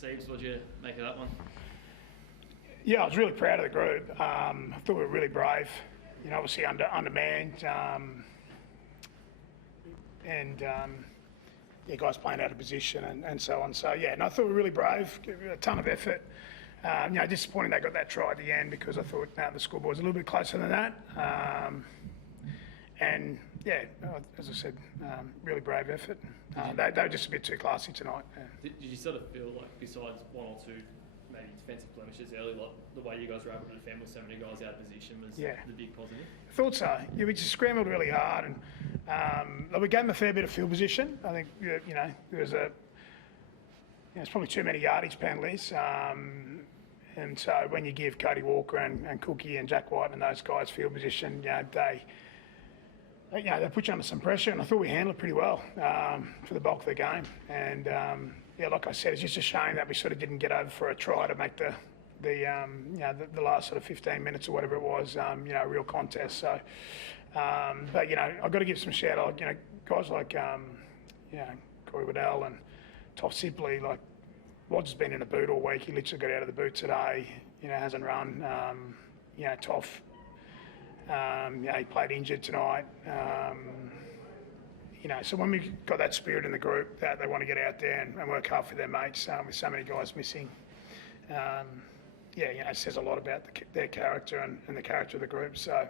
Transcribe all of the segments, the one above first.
Seibs, what do you make of that one? Yeah, I was really proud of the group. I thought we were really brave. Obviously undermanned, and guys playing out of position and so on. So yeah, and I thought we were really brave. A ton of effort. Disappointing they got that try at the end because I thought the scoreboard was a little bit closer than that. And yeah, as I said, really brave effort. They were just a bit too classy tonight. Yeah. Did you sort of feel like, besides one or two maybe defensive blemishes early, like the way you guys were able to defend with so many guys out of position was the big positive? I thought so. Yeah, we just scrambled really hard, and we gave them a fair bit of field position. I think there was there's probably too many yardage penalties. And so when you give Cody Walker and Cookie and Jack White and those guys field position, they put you under some pressure, and I thought we handled it pretty well for the bulk of the game. And like I said, it's just a shame that we sort of didn't get over for a try to make the last sort of 15 minutes or whatever it was, a real contest. So, but I've got to give some shout out, guys like Corey Waddell and Toff Sipley, like. Rod's been in a boot all week. He literally got out of the boot today. Hasn't run. Toff. He played injured tonight. So when we got that spirit in the group that they want to get out there and work hard for their mates, with so many guys missing, it says a lot about their character and the character of the group. So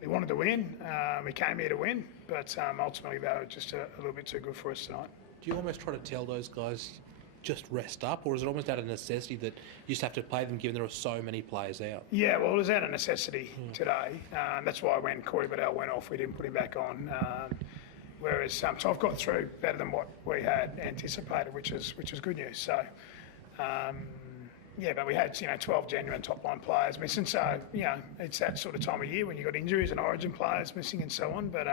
we wanted to win. We came here to win, but ultimately they were just a little bit too good for us tonight. Do you almost try to tell those guys just rest up, or is it almost out of necessity that you just have to play them given there are so many players out? Yeah, well, it was out of necessity today. That's why when Corey Waddell went off, we didn't put him back on. Whereas, so I've got through better than what we had anticipated, which is good news. So, but we had 12 genuine top line players missing. So it's that sort of time of year when you've got injuries and Origin players missing and so on. But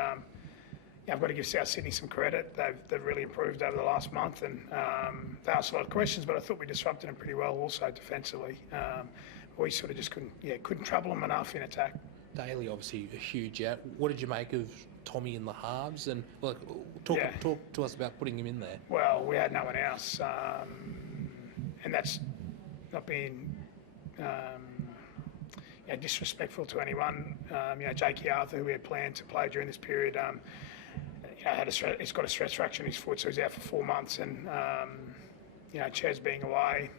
I've got to give South Sydney some credit. They've really improved over the last month, and they asked a lot of questions, but I thought we disrupted them pretty well also defensively. We sort of just couldn't trouble them enough in attack. Daly, obviously a huge out. What did you make of Tommy in the halves? And talk to us about putting him in there. Well, we had no one else, and that's not being disrespectful to anyone. Jakey Arthur, who we had planned to play during this period, he's got a stress fracture in his foot, so he's out for 4 months. And Ches being away,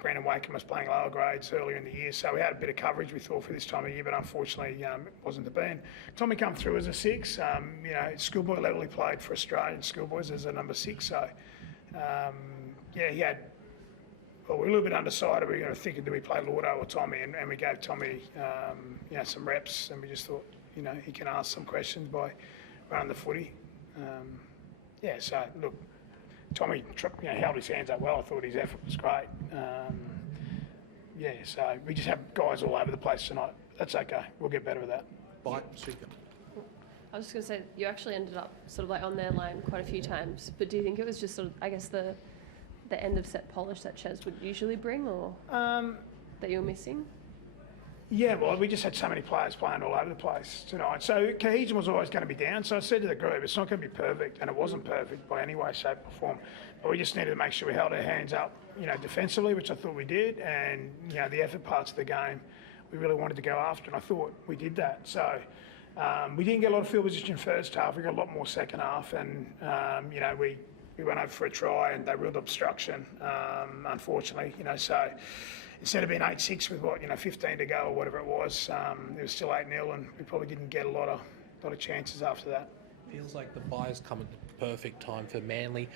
Brendan Wakem was playing lower grades earlier in the year, so we had a bit of coverage we thought for this time of year, but unfortunately it wasn't to be. And Tommy come through as a 6. Schoolboy level, he played for Australian schoolboys as a number 6. So he had. Well, we were a little bit undecided. We were thinking, do we play Lordo or Tommy? And we gave Tommy, some reps, and we just thought, he can ask some questions by running the footy. So look, Tommy, held his hands up well. I thought his effort was great. So we just have guys all over the place tonight. That's okay. We'll get better with that. Bye. I was just going to say, you actually ended up sort of like on their line quite a few times, but do you think it was just sort of, I guess, the end of set polish that Ches would usually bring, or that you were missing? Yeah, well, we just had so many players playing all over the place tonight. So cohesion was always going to be down. So I said to the group, it's not going to be perfect, and it wasn't perfect by any way, shape or form. But we just needed to make sure we held our hands up, defensively, which I thought we did, and the effort parts of the game we really wanted to go after, and I thought we did that. So we didn't get a lot of field position first half. We got a lot more second half, and we went over for a try and they ruled obstruction, unfortunately. So instead of being 8-6 with 15 to go or whatever it was still 8-0, and we probably didn't get a lot of chances after that. Feels like the bye's come at the perfect time for Manly.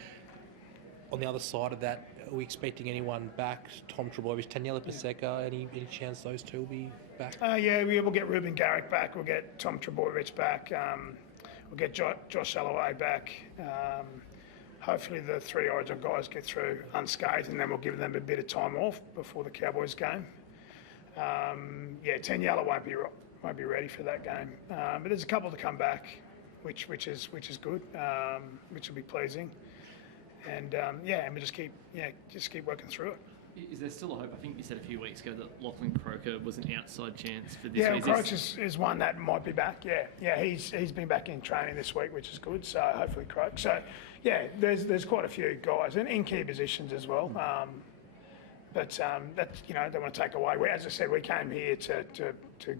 On the other side of that, are we expecting anyone back? Tom Trebojevic, Taniela Paseka, any chance those two will be back? We'll get Ruben Garrick back. We'll get Tom Trebojevic back. We'll get Josh Alloway back. Hopefully the 3 Origin guys get through unscathed, and then we'll give them a bit of time off before the Cowboys game. Taniela won't be ready for that game, but there's a couple to come back, which is good, which will be pleasing, and we just keep working through it. Is there still a hope? I think you said a few weeks ago that Lachlan Croker was an outside chance for this Yeah, week. Croker is one that might be back. Yeah, he's been back in training this week, which is good. So hopefully Croker. So yeah, there's quite a few guys and in key positions as well. But that's, you know, don't want to take away. As I said, we came here to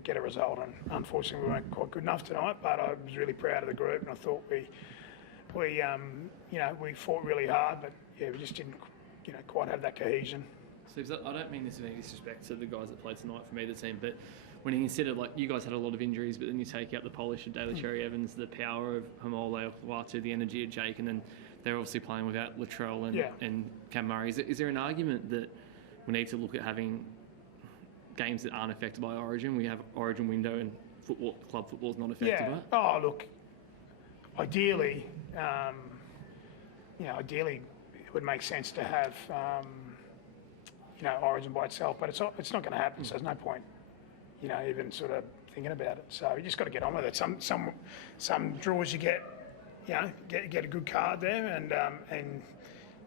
get a result, and unfortunately we weren't quite good enough tonight. But I was really proud of the group, and I thought we fought really hard, but yeah, we just didn't, you know, quite have that cohesion. So I don't mean this with any disrespect to the guys that played tonight from either team, but when you consider, like, you guys had a lot of injuries, but then you take out the polish of Daly Cherry Evans, the power of Hamole, Watu, the energy of Jake, and then they're obviously playing without Latrell and Cam Murray. Is there an argument that we need to look at having games that aren't affected by Origin? We have Origin window and club football is not affected by it? Oh, look, ideally, ideally it would make sense to have, Origin by itself, but it's not going to happen, so there's no point, even sort of thinking about it. So you just got to get on with it. Some draws you get a good card there, and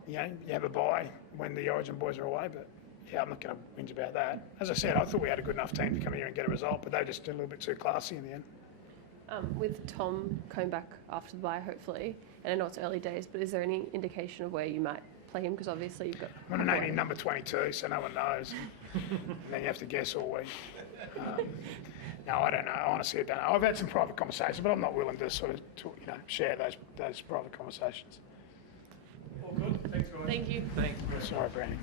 you have a bye when the Origin boys are away, but yeah, I'm not going to whinge about that. As I said, I thought we had a good enough team to come here and get a result, but they were just a little bit too classy in the end. With Tom coming back after the bye, hopefully, and I know it's early days, but is there any indication of where you might play him? Because obviously you've got... I'm going to name him number 22, so no one knows. And then you have to guess all week. No, I don't know. Honestly, I don't know. I've had some private conversations, but I'm not willing to sort of share those private conversations. All good. Thanks, guys. Thank you. Thanks. Sorry, Brandon.